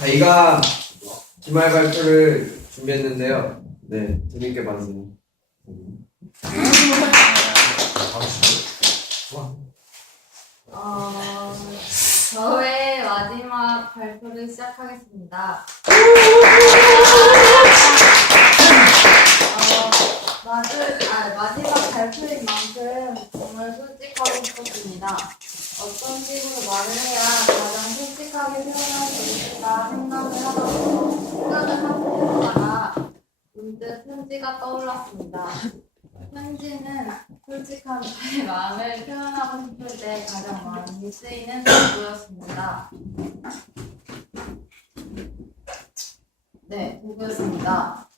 저희가 기말 발표를 준비했는데요. 네, 재밌게 봤네요. 저의 마지막 발표를 시작하겠습니다. 마지막 발표인 만큼 정말 솔직하고 싶었습니다. 어떤 식으로 말을 해야 가장 솔직하게 표현할 수 있을까 생각을 하고 있다가 문득 편지가 떠올랐습니다. 편지는 솔직한 제 마음을 표현하고 싶을 때 가장 많이 쓰이는 도구였습니다. 네, 도구였습니다.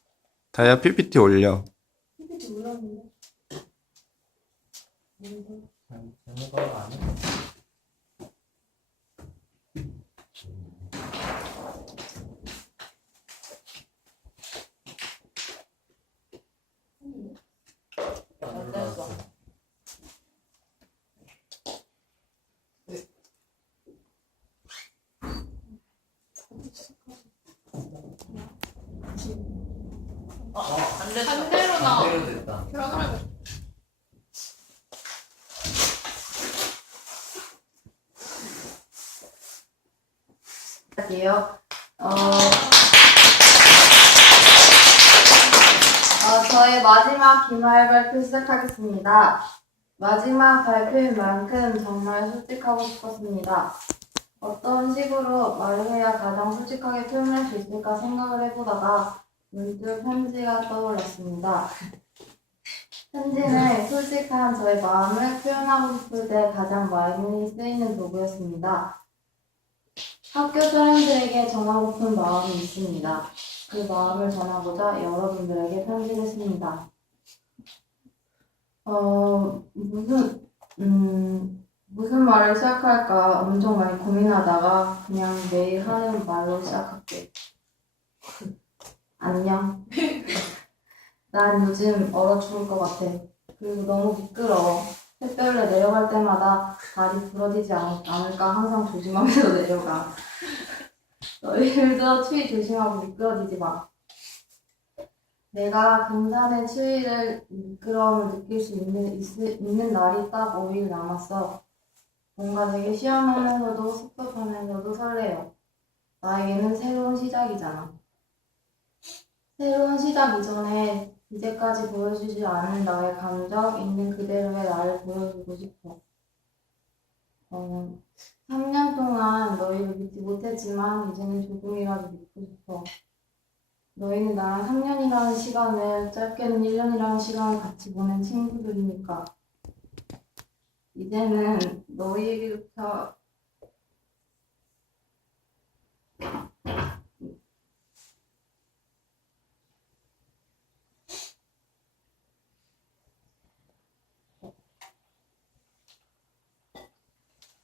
다야 PPT 올려. PPT 올렸는데? 반대로 나와. 반대로 됐다. 할게요. 저의 마지막 기말 발표 시작하겠습니다. 마지막 발표인 만큼 정말 솔직하고 싶었습니다. 어떤 식으로 말을 해야 가장 솔직하게 표현할 수 있을까 생각을 해보다가 문득 편지가 떠올랐습니다. 편지는 솔직한 저의 마음을 표현하고 싶을 때 가장 많이 쓰이는 도구였습니다. 학교 사람들에게 전하고픈 마음이 있습니다. 그 마음을 전하고자 여러분들에게 편지를 씁니다. 무슨 말을 시작할까 엄청 많이 고민하다가 그냥 매일 하는 말로 시작할게. 안녕. 난 요즘 얼어 죽을 것 같아. 그리고 너무 미끄러워. 샛별에 내려갈 때마다 다리 부러지지 않을까 항상 조심하면서 내려가. 너희들도 추위 조심하고 미끄러지지 마. 내가 금산의 추위를 미끄러움을 느낄 수 있는 날이 딱 5일 남았어. 뭔가 되게 시원하면서도 섭섭하면서도 설레요. 나에게는 새로운 시작이잖아. 새로운 시작 이전에 이제까지 보여주지 않은 나의 감정 있는 그대로의 나를 보여주고 싶어. 3년 동안 너희를 믿지 못했지만 이제는 조금이라도 믿고 싶어. 너희는 나랑 3년이라는 시간을, 짧게는 1년이라는 시간을 같이 보낸 친구들이니까. 이제는 너희에게부터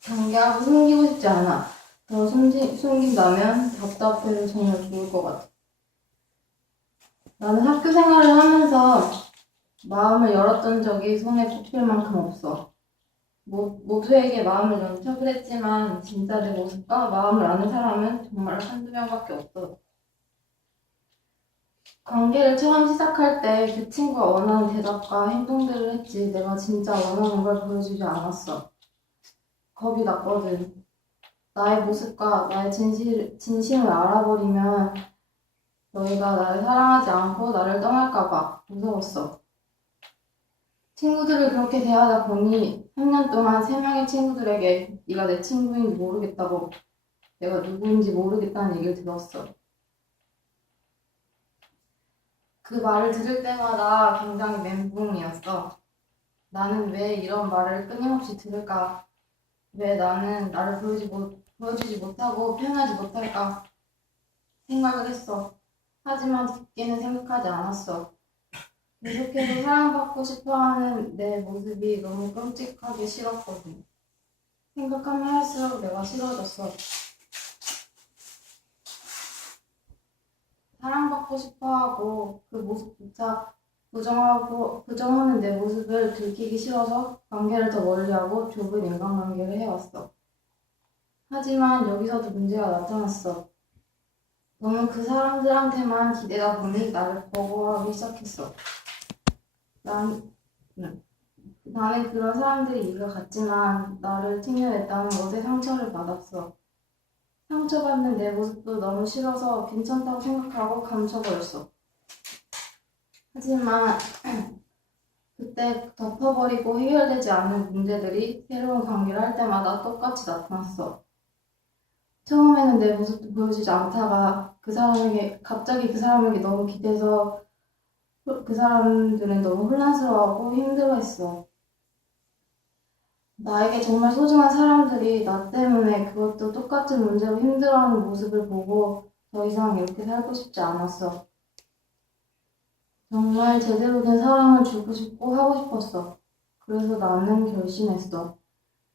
경계하고 숨기고 싶지 않아. 더 숨긴다면 답답해서 정말 좋을 것 같아. 나는 학교 생활을 하면서 마음을 열었던 적이 손에 꼽힐 만큼 없어. 모두에게 마음을 연척을 했지만 진짜 내 모습과 마음을 아는 사람은 정말 한두 명밖에 없어. 관계를 처음 시작할 때 그 친구가 원하는 대답과 행동들을 했지 내가 진짜 원하는 걸 보여주지 않았어. 겁이 났거든. 나의 모습과 나의 진심을 알아버리면 너희가 나를 사랑하지 않고 나를 떠날까봐 무서웠어. 친구들을 그렇게 대하다 보니 3년 동안 3명의 친구들에게 네가 내 친구인지 모르겠다고, 내가 누구인지 모르겠다는 얘기를 들었어. 그 말을 들을 때마다 굉장히 멘붕이었어. 나는 왜 이런 말을 끊임없이 들을까? 왜 나는 나를 보여주지 못하고 표현하지 못할까 생각을 했어. 하지만 깊게는 생각하지 않았어. 계속해서 사랑받고 싶어하는 내 모습이 너무 끔찍하게 싫었거든. 생각하면 할수록 내가 싫어졌어. 사랑받고 싶어하고 그 모습조차 부정하는 내 모습을 들키기 싫어서 관계를 더 멀리하고 좁은 인간관계를 해왔어. 하지만 여기서도 문제가 나타났어. 너무 그 사람들한테만 기대다 보니 나를 버거워하기 시작했어. 난, 나는 그런 사람들이 이유 같지만 나를 튕겨냈다는 것에 상처를 받았어. 상처받는 내 모습도 너무 싫어서 괜찮다고 생각하고 감춰버렸어. 하지만 그때 덮어버리고 해결되지 않은 문제들이 새로운 관계를 할 때마다 똑같이 나타났어. 처음에는 내 모습도 보여주지 않다가 갑자기 그 사람에게 너무 기대서 그 사람들은 너무 혼란스러워하고 힘들어했어. 나에게 정말 소중한 사람들이 나 때문에 그것도 똑같은 문제로 힘들어하는 모습을 보고 더 이상 이렇게 살고 싶지 않았어. 정말 제대로 된 사랑을 주고 싶고 하고 싶었어. 그래서 나는 결심했어.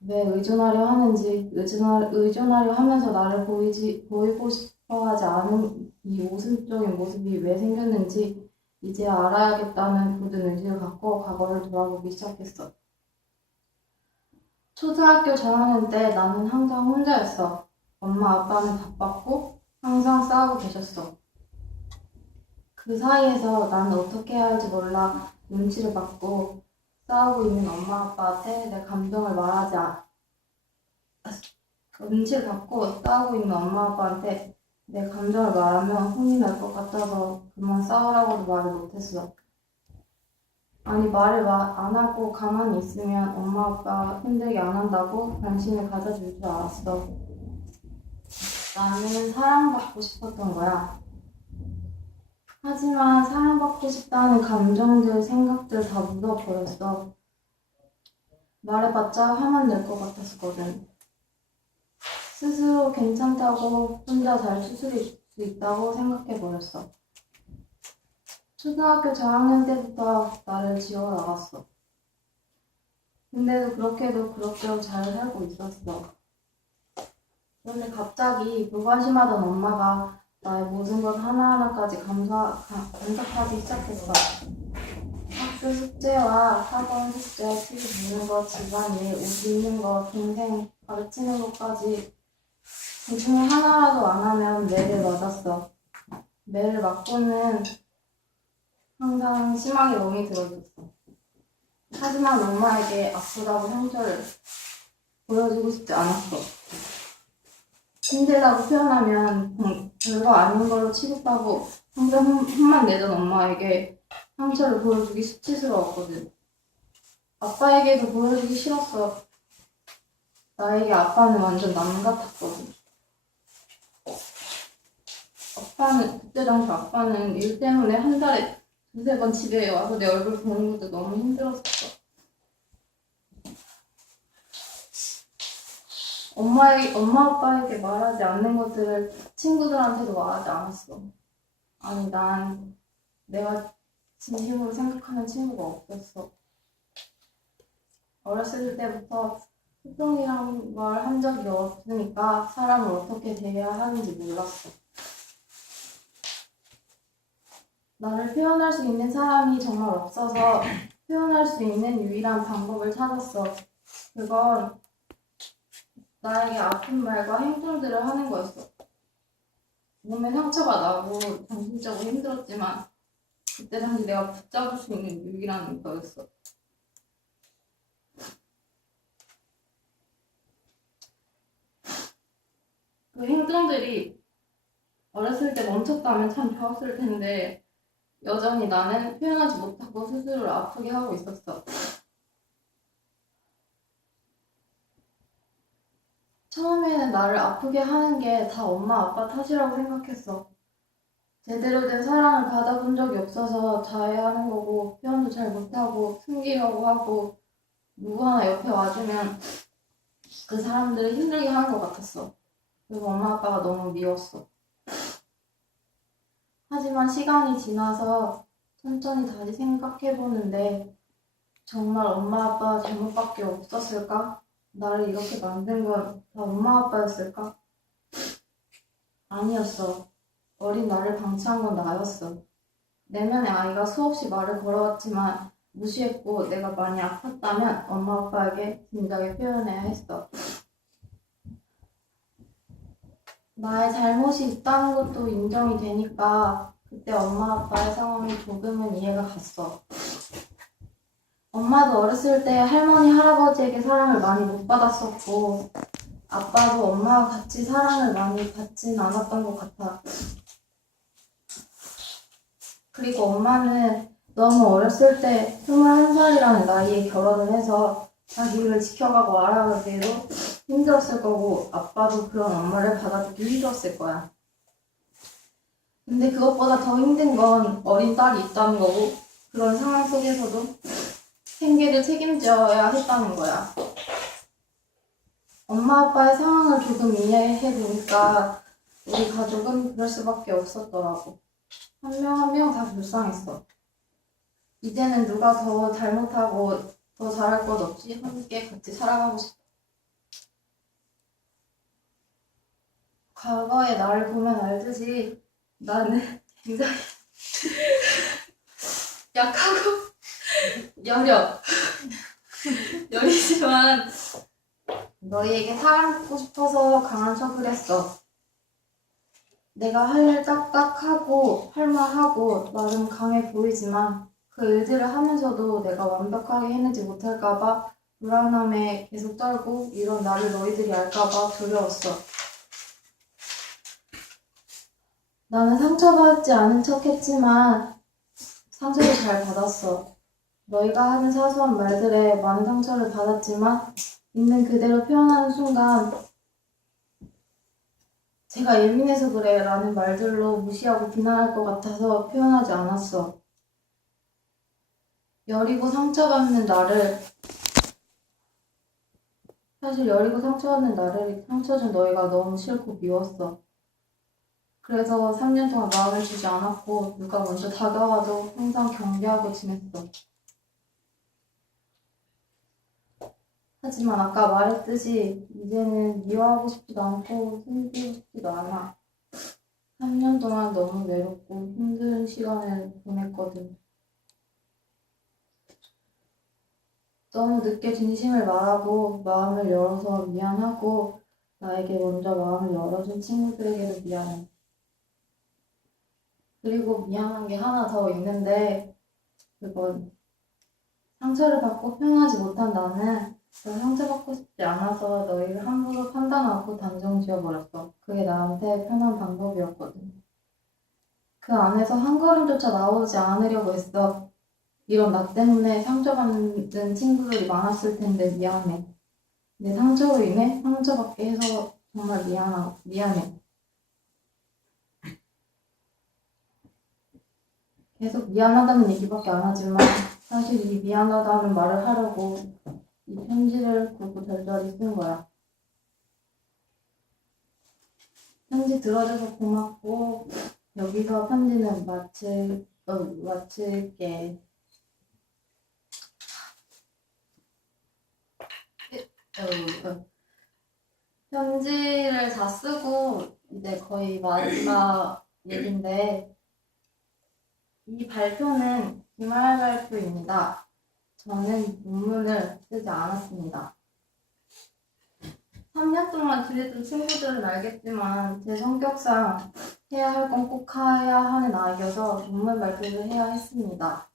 왜 의존하려 하는지, 의존하려 하면서 나를 보이고 싶어 하지 않은 이 모순적인 모습이 왜 생겼는지 이제 알아야겠다는 굳은 의지를 갖고 과거를 돌아보기 시작했어. 초등학교 저학년 때 나는 항상 혼자였어. 엄마 아빠는 바빴고 항상 싸우고 계셨어. 그 사이에서 나는 어떻게 해야 할지 몰라 눈치를 받고 싸우고 있는 엄마 아빠한테 내 감정을 눈치를 받고 싸우고 있는 엄마 아빠한테 내 감정을 말하면 혼이 날 것 같아서 그만 싸우라고도 말을 못했어. 아니 말을 안 하고 가만히 있으면 엄마 아빠 힘들게 안 한다고 관심을 가져줄 줄 알았어. 나는 사랑받고 싶었던 거야. 하지만 사랑받고 싶다는 감정들, 생각들 다 묻어버렸어. 말해봤자 화만 낼 것 같았거든. 스스로 괜찮다고 혼자 잘 추스릴 수 있다고 생각해버렸어. 초등학교 저학년 때부터 나를 지워 나갔어. 근데도 그렇게도 잘 살고 있었어. 그런데 갑자기 무관심하던 엄마가 나의 모든 것 하나하나까지 간섭하기 시작했어. 학교 숙제와 학원 숙제, TV 보는 거, 집안일, 옷 입는 거, 동생 가르치는 것까지 그 중에 하나라도 안 하면 매를 맞았어. 매를 맞고는 항상 심하게 멍이 들어졌어. 하지만 엄마에게 아프다고 상처를 보여주고 싶지 않았어. 힘들다고 표현하면 별거 아닌 걸로 취급하고 항상 혼만 내던 엄마에게 상처를 보여주기 수치스러웠거든. 아빠에게도 보여주기 싫었어. 나에게 아빠는 완전 남 같았거든. 그때 당시 아빠는 일 때문에 한 달에 두세 번 집에 와서 내 얼굴 보는 것도 너무 힘들었어. 엄마 아빠에게 말하지 않는 것들을 친구들한테도 말하지 않았어. 아니, 내가 진심으로 생각하는 친구가 없었어. 어렸을 때부터 소통이란 걸 한 적이 없으니까 사람을 어떻게 대해야 하는지 몰랐어. 나를 표현할 수 있는 사람이 정말 없어서 표현할 수 있는 유일한 방법을 찾았어. 그건 나에게 아픈 말과 행동들을 하는 거였어. 몸에 상처가 나고 정신적으로 힘들었지만 그때 당시 내가 붙잡을 수 있는 유일한 거였어. 그 행동들이 어렸을 때 멈췄다면 참 좋았을 텐데 여전히 나는 표현하지 못하고 스스로를 아프게 하고 있었어. 처음에는 나를 아프게 하는 게 다 엄마 아빠 탓이라고 생각했어. 제대로 된 사랑을 받아본 적이 없어서 자해하는 거고 표현도 잘 못하고 숨기려고 하고 누구 하나 옆에 와주면 그 사람들을 힘들게 하는 것 같았어. 그리고 엄마 아빠가 너무 미웠어. 하지만 시간이 지나서 천천히 다시 생각해보는데 정말 엄마 아빠 잘못밖에 없었을까? 나를 이렇게 만든 건 다 엄마 아빠였을까? 아니었어. 어린 나를 방치한 건 나였어. 내면의 아이가 수없이 말을 걸어왔지만 무시했고 내가 많이 아팠다면 엄마 아빠에게 진작에 표현해야 했어. 나의 잘못이 있다는 것도 인정이 되니까 그때 엄마 아빠의 상황이 조금은 이해가 갔어. 엄마도 어렸을 때 할머니 할아버지에게 사랑을 많이 못 받았었고 아빠도 엄마와 같이 사랑을 많이 받진 않았던 것 같아. 그리고 엄마는 너무 어렸을 때 21살이라는 나이에 결혼을 해서 자기를 지켜가고 알아가기에도 힘들었을 거고 아빠도 그런 엄마를 받아들이기 힘들었을 거야. 근데 그것보다 더 힘든 건 어린 딸이 있다는 거고 그런 상황 속에서도 생계를 책임져야 했다는 거야. 엄마 아빠의 상황을 조금 이해해 보니까 우리 가족은 그럴 수밖에 없었더라고. 한 명 한 명 다 불쌍했어. 이제는 누가 더 잘못하고 더 잘할 것 없이 함께 같이 살아가고 싶어. 과거의 나를 보면 알듯이 나는 굉장히 약하고 여리지만 너희에게 사랑받고 싶어서 강한 척을 했어. 내가 할 일 딱딱하고 할 말 하고 나름 강해 보이지만 그 일들을 하면서도 내가 완벽하게 해내지 못할까봐 불안함에 계속 떨고 이런 나를 너희들이 알까봐 두려웠어. 나는 상처받지 않은 척 했지만 상처를 잘 받았어. 너희가 하는 사소한 말들에 많은 상처를 받았지만 있는 그대로 표현하는 순간 제가 예민해서 그래 라는 말들로 무시하고 비난할 것 같아서 표현하지 않았어. 여리고 상처받는 나를 상처준 너희가 너무 싫고 미웠어. 그래서 3년 동안 마음을 주지 않았고 누가 먼저 다가와도 항상 경계하고 지냈어. 하지만 아까 말했듯이 이제는 미워하고 싶지도 않고 힘들고 싶지도 않아. 3년 동안 너무 외롭고 힘든 시간을 보냈거든. 너무 늦게 진심을 말하고 마음을 열어서 미안하고 나에게 먼저 마음을 열어준 친구들에게도 미안해. 그리고 미안한 게 하나 더 있는데 그건 상처를 받고 표현하지 못한 나는 너 상처받고 싶지 않아서 너희를 함부로 판단하고 단정 지어버렸어. 그게 나한테 편한 방법이었거든. 그 안에서 한 걸음조차 나오지 않으려고 했어. 이런 나 때문에 상처받는 친구들이 많았을 텐데 미안해. 내 상처로 인해 상처받게 해서 정말 미안해. 계속 미안하다는 얘기밖에 안 하지만 사실 이 미안하다는 말을 하려고 이 편지를 구구절절히 쓴 거야. 편지 들어줘서 고맙고 여기서 편지는 마칠게. 편지를 다 쓰고 이제 거의 마지막 얘기인데 이 발표는 기말 발표입니다. 저는 논문을 쓰지 않았습니다. 3년 동안 지내던 친구들은 알겠지만 제 성격상 해야 할 건 꼭 해야 하는 아이여서 논문 발표를 해야 했습니다.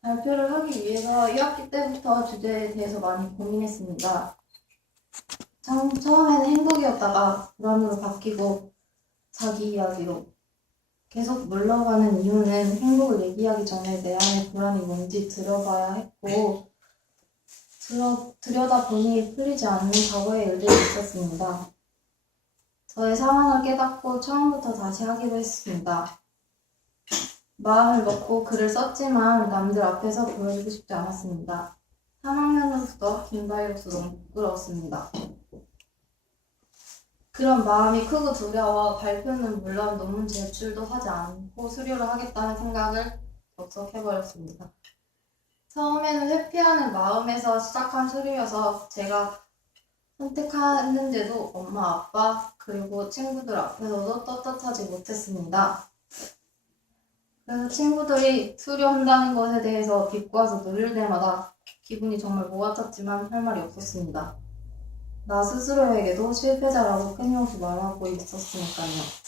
발표를 하기 위해서 1학기 때부터 주제에 대해서 많이 고민했습니다. 처음에는 행복이었다가 불안으로 바뀌고 자기 이야기로 계속 물러가는 이유는 행복을 얘기하기 전에 내 안에 불안이 뭔지 들여봐야 했고 들여다보니 풀리지 않는 과거의 일들이 있었습니다. 저의 상황을 깨닫고 처음부터 다시 하기로 했습니다. 마음을 먹고 글을 썼지만 남들 앞에서 보여주고 싶지 않았습니다. 3학년으로서 김다희로서 너무 부끄러웠습니다. 그런 마음이 크고 두려워 발표는 물론 논문 제출도 하지 않고 수료를 하겠다는 생각을 덕석해버렸습니다. 처음에는 회피하는 마음에서 시작한 수료여서 제가 선택했는데도 엄마, 아빠, 그리고 친구들 앞에서도 떳떳하지 못했습니다. 그래서 친구들이 수료한다는 것에 대해서 비꼬아서 놀릴 때마다 기분이 정말 모아졌지만 할 말이 없었습니다. 나 스스로에게도 실패자라고 끊임없이 말하고 있었으니까요.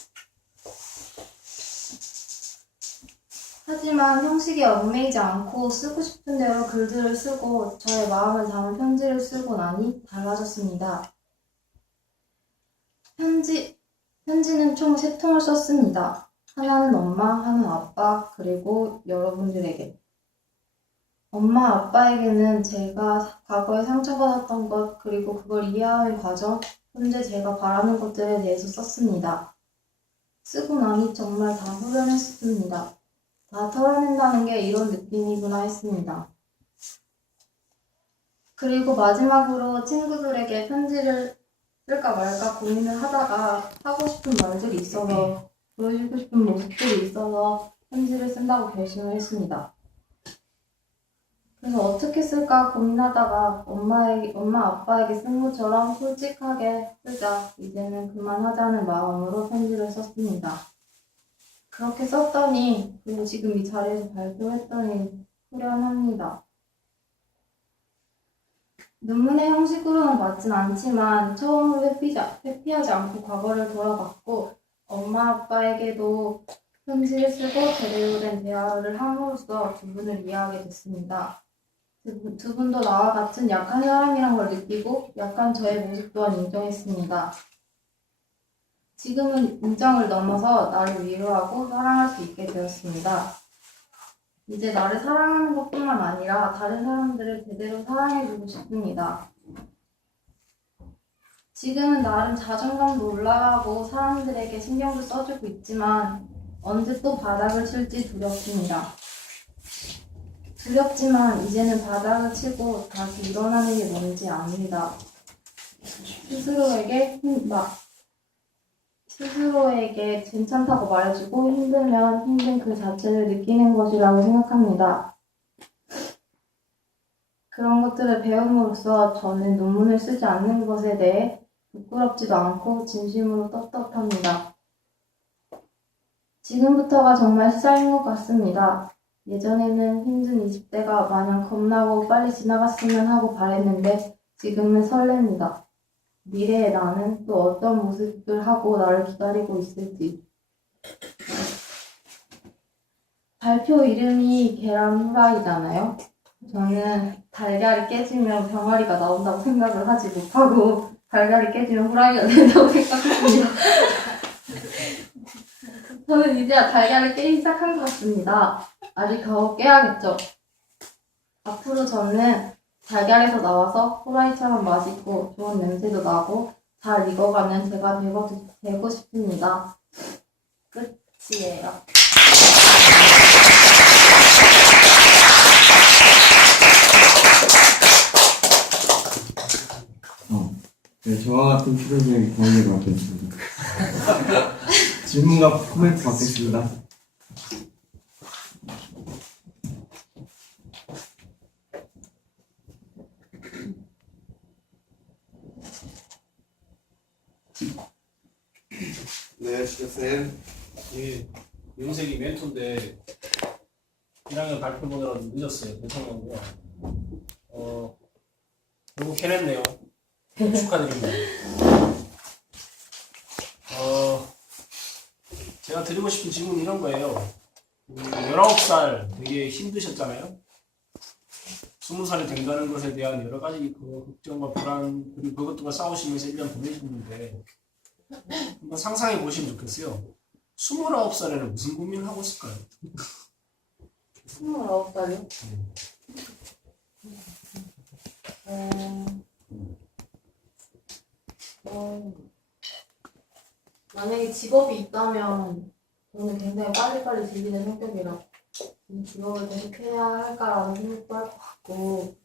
하지만 형식에 얽매이지 않고 쓰고 싶은 대로 글들을 쓰고 저의 마음을 담은 편지를 쓰고 나니 달라졌습니다. 편지는 총 3통을 썼습니다. 하나는 엄마, 하나는 아빠, 그리고 여러분들에게. 엄마, 아빠에게는 제가 과거에 상처받았던 것, 그리고 그걸 이해하는 과정, 현재 제가 바라는 것들에 대해서 썼습니다. 쓰고 나니 정말 다 후련했습니다. 다 털어낸다는 게 이런 느낌이구나 했습니다. 그리고 마지막으로 친구들에게 편지를 쓸까 말까 고민을 하다가 하고 싶은 말들이 있어서 보여주고 싶은 모습들이 있어서 편지를 쓴다고 결심을 했습니다. 그래서 어떻게 쓸까 고민하다가 엄마 아빠에게 쓴 것처럼 솔직하게 쓰자, 이제는 그만하자는 마음으로 편지를 썼습니다. 그렇게 썼더니, 그리고 지금 이 자리에서 발표했더니 후련합니다. 논문의 형식으로는 맞진 않지만 처음으로 회피하지 않고 과거를 돌아봤고 엄마 아빠에게도 편지를 쓰고 제대로 된 대화를 함으로써 두 분을 이해하게 됐습니다. 두 분도 나와 같은 약한 사람이란 걸 느끼고 약한 저의 모습 또한 인정했습니다. 지금은 인정을 넘어서 나를 위로하고 사랑할 수 있게 되었습니다. 이제 나를 사랑하는 것뿐만 아니라 다른 사람들을 제대로 사랑해주고 싶습니다. 지금은 나름 자존감도 올라가고 사람들에게 신경도 써주고 있지만 언제 또 바닥을 칠지 두렵습니다. 두렵지만 이제는 바닥을 치고 다시 일어나는 게 뭔지 압니다. 스스로에게 괜찮다고 말해주고 힘들면 힘든 그 자체를 느끼는 것이라고 생각합니다. 그런 것들을 배움으로써 저는 논문을 쓰지 않는 것에 대해 부끄럽지도 않고 진심으로 떳떳합니다. 지금부터가 정말 시작인 것 같습니다. 예전에는 힘든 20대가 마냥 겁나고 빨리 지나갔으면 하고 바랬는데 지금은 설렙니다. 미래의 나는 또 어떤 모습을 하고 나를 기다리고 있을지. 발표 이름이 계란 후라이잖아요. 저는 달걀이 깨지면 병아리가 나온다고 생각을 하지 못하고 달걀이 깨지면 후라이가 된다고 생각합니다. 저는 이제야 달걀을 깨기 시작한 것 같습니다. 아직 더 깨야겠죠. 앞으로 저는 달걀에서 나와서 후라이처럼 맛있고 좋은 냄새도 나고 잘 익어가는 제가 되고 싶습니다. 끝이에요. 네, 저와 같은 피드백이 도움이 받겠습니다. 질문과 코멘트 받겠습니다. 네, 주교쌤. 예, 윤색이 멘토인데 1학년 발표 보느라 늦었어요. 대통령고요. 결국 해냈네요. 축하드립니다. 제가 드리고 싶은 질문은 이런 거예요. 19살 되게 힘드셨잖아요. 20살이 된다는 것에 대한 여러 가지 그 걱정과 불안, 그리고 그것들과 싸우시면서 1년 보내셨는데 한번 상상해 보시면 좋겠어요. 29살에는 무슨 고민을 하고 있을까요? 29살이요? 만약에 직업이 있다면 저는 굉장히 빨리빨리 즐기는 성격이라 이 직업을 계속해야 할까라는 생각도 할 것 같고,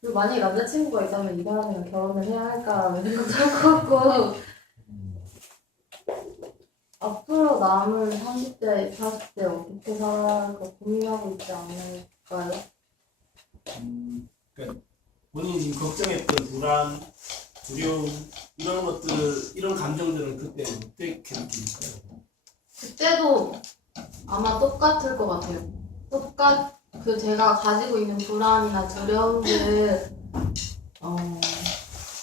그리고 만약에 남자친구가 있다면 이 사람이랑 결혼을 해야 할까라는 생각도 할 것 같고, 앞으로 남은 30대, 40대 어떻게 살아야 할까 고민하고 있지 않을까요? 그러니까 본인이 지금 걱정했던 불안, 두려움 이런 것들, 이런 감정들은 그때 어떻게 느끼실까요? 그때도 아마 똑같을 것 같아요. 제가 가지고 있는 불안이나 두려움들,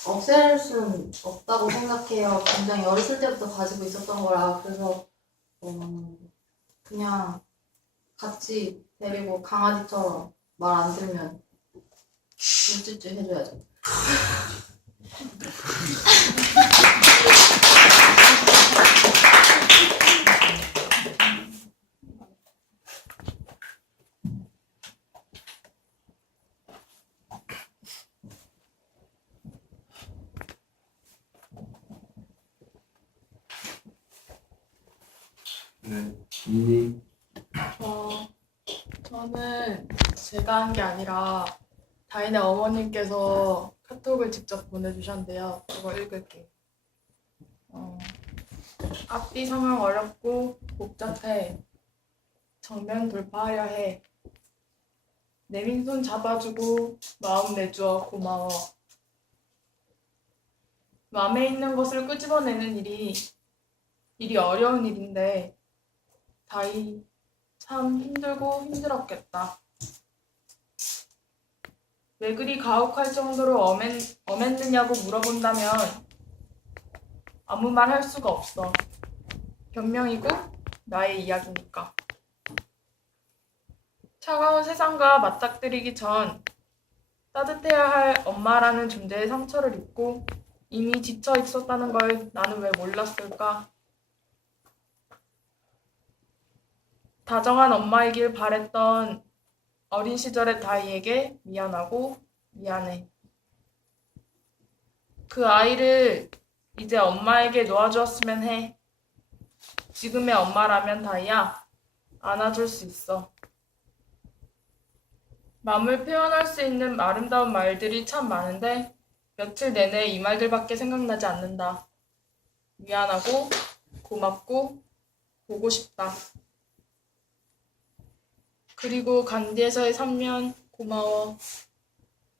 없앨 수는 없다고 생각해요. 굉장히 어렸을 때부터 가지고 있었던 거라. 그래서 그냥 같이 데리고 강아지처럼 말 안 들으면 우쭈쭈 해줘야죠. 네. 이니 저는 제가 한 게 아니라 다인의 어머님께서 카톡을 직접 보내주셨는데요. 그거 읽을게요. 앞뒤 상황 어렵고 복잡해. 정면 돌파하려 해. 내민 손 잡아주고 마음 내주어 고마워. 마음에 있는 것을 끄집어내는 일이 어려운 일인데 다이 참 힘들고 힘들었겠다. 왜 그리 가혹할 정도로 엄했느냐고 물어본다면 아무 말 할 수가 없어. 변명이고 나의 이야기니까. 차가운 세상과 맞닥뜨리기 전 따뜻해야 할 엄마라는 존재의 상처를 입고 이미 지쳐 있었다는 걸 나는 왜 몰랐을까? 다정한 엄마이길 바랬던 어린 시절의 다이에게 미안하고 미안해. 그 아이를 이제 엄마에게 놓아주었으면 해. 지금의 엄마라면 다이야, 안아줄 수 있어. 마음을 표현할 수 있는 아름다운 말들이 참 많은데 며칠 내내 이 말들밖에 생각나지 않는다. 미안하고 고맙고 보고 싶다. 그리고 간디에서의 3년 고마워.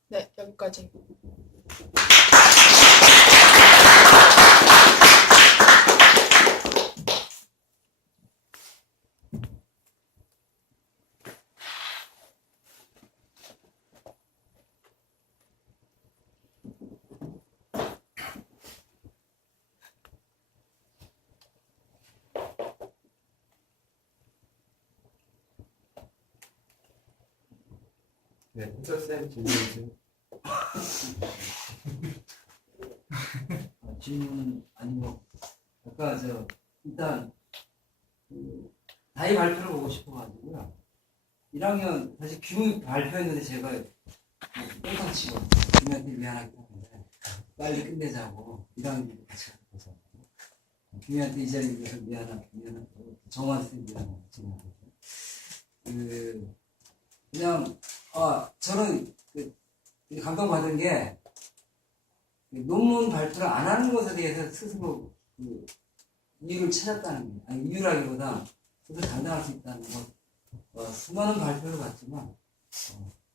네, 여기까지. 네, 쌤 질문해주세요. 질문 아니고 아까 일단 다이 발표를 보고 싶어가지고요. 1학년 사실 규 발표했는데 제가 똥탕 치고 규미한테 미안하기 때문에 빨리 끝내자고 1학년 같이 가서 규미한테 이 자리에 대해서 미안하고 정환 쌤 미안하고 그냥 저는 감동받은 게 논문 발표를 안 하는 것에 대해서 스스로 이유를 찾았다는 거예요. 아니, 이유라기보다 스스로 장담할 수 있다는 것. 수많은 발표를 봤지만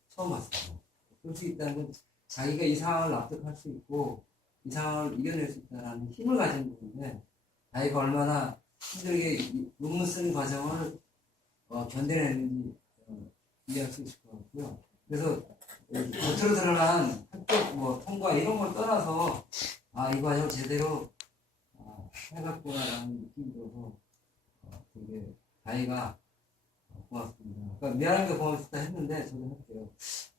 처음 봤어요. 그럴 수 있다는 건 자기가 이 상황을 납득할 수 있고 이 상황을 이겨낼 수 있다는 힘을 가진 건데 자기가 얼마나 힘들게 논문 쓰는 과정을 견뎌냈는지 이해할 수 있을 것 같고요. 그래서 겉으로 드러난 합격 통과 이런 걸 떠나서 이 과정을 제대로 해갔구나라는 느낌이 들어서 되게 다이가 고맙습니다. 그러니까 미안한 게 고맙다 했는데 저도 할게요.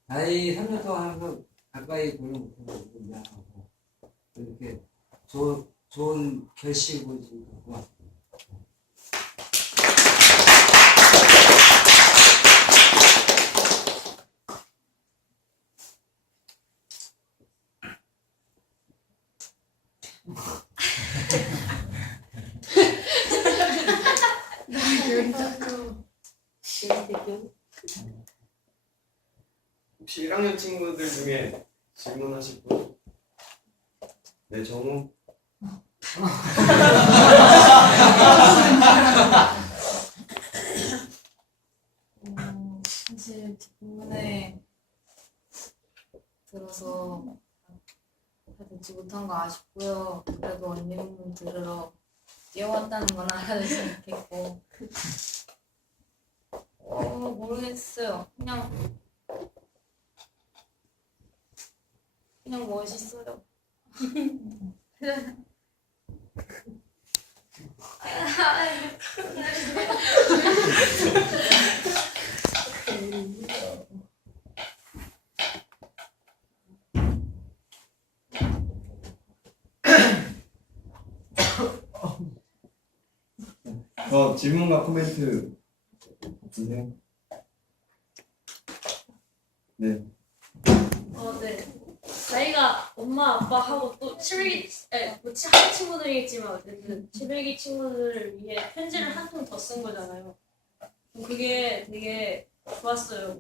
다이 3년 동안 하면서 가까이 보려 못해가지고 미안하고 이렇게 좋은 결실을 보여주셔서 고맙습니다. 혹시 1학년 친구들 중에 질문하실 분? 네, 정우. 사실 뒷부분에 들어서 다 듣지 못한 거 아쉽고요. 그래도 언니 논문 들으러 뛰어왔다는 건 알아줬으면 좋겠고 모르겠어요. 그냥 멋있어요. 질문과 코멘트 없으세요? 네. 네. 자기가 엄마 아빠하고 또 한 친구들이겠지만 어쨌든 7일기 친구들을 위해 편지를 한 통 더 쓴 거잖아요. 그게 되게 좋았어요.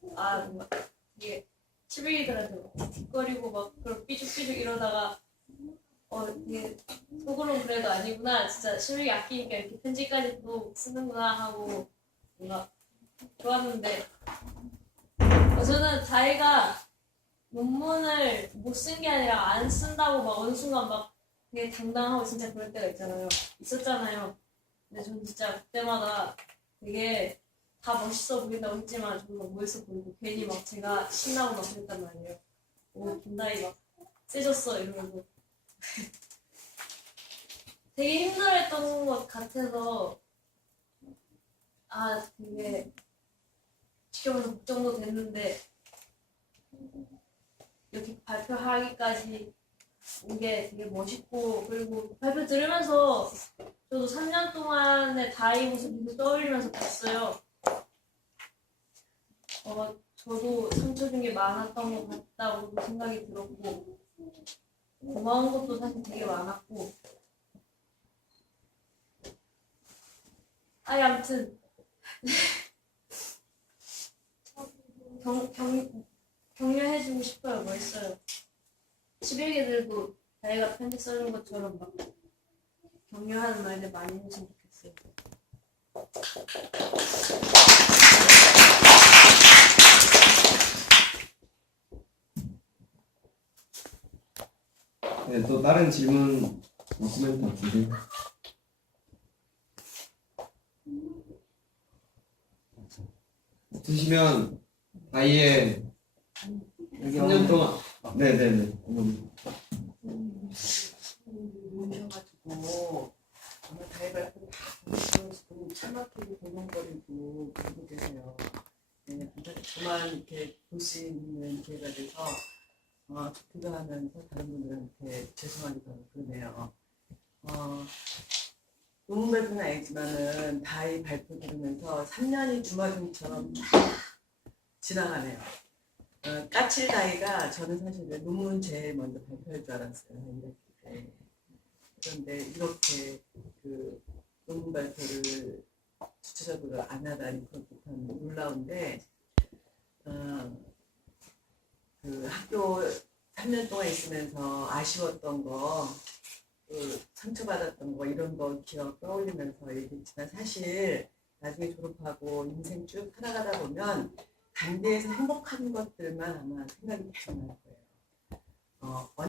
뭔가 이게 7일기들한테 막 틱거리고 막 그런 삐죽삐죽 이러다가 이게 속으로는 그래도 아니구나. 진짜 7일기 아끼니까 이렇게 편지까지 또 쓰는구나 하고 뭔가 좋았는데 저는 자기가 논문을 못 쓴 게 아니라 안 쓴다고 막 어느 순간 막 되게 당당하고 진짜 그럴 때가 있었잖아요. 근데 저는 진짜 그때마다 되게 다 멋있어 보인다고 했지만 정말 멋있어 보이고 괜히 막 제가 신나고 막 그랬단 말이에요. 김다희 막 세졌어 이러면서 되게 힘들어했던 것 같아서 되게 지켜보면서 걱정도 됐는데 이렇게 발표하기까지 온 게 되게 멋있고 그리고 발표 들으면서 저도 3년 동안의 다이 모습을 떠올리면서 봤어요. 저도 상처 준 게 많았던 것 같다고 생각이 들었고 고마운 것도 사실 되게 많았고 아무튼 격려해주고 싶어요. 멋있어요. 11개들도 자기가 편지 써준 것처럼 막 격려하는 말들 많이 해줬으면 좋겠어요. 네, 또 다른 질문 코멘트 없으세요? 없으시면 아예 3년 동안 네네네 오셔가지고 아마 다이 발표 다 보시고 차 막히고 고민거리고 그러고 계세요. 네, 그만 이렇게 볼 수 있는 기회가 돼서 좋기도 하면서 다른 분들한테 죄송하기도 하고 그러네요. 논문 발표는 아니지만은 다이 발표 들으면서 3년이 주마등처럼 지나가네요. 까칠 다이가 저는 사실은 논문 제일 먼저 발표할 줄 알았어요. 이렇게. 그런데 이렇게 그 논문 발표를 주체적으로 안 하다니 그것도 참 놀라운데 그 학교 3년 동안 있으면서 아쉬웠던 거, 상처받았던 거 이런 거 기억 떠올리면서 얘기했지만 사실 나중에 졸업하고 인생 쭉 살아가다 보면 단대에서 행복한 것들만 아마 생각이 계속 날 거예요.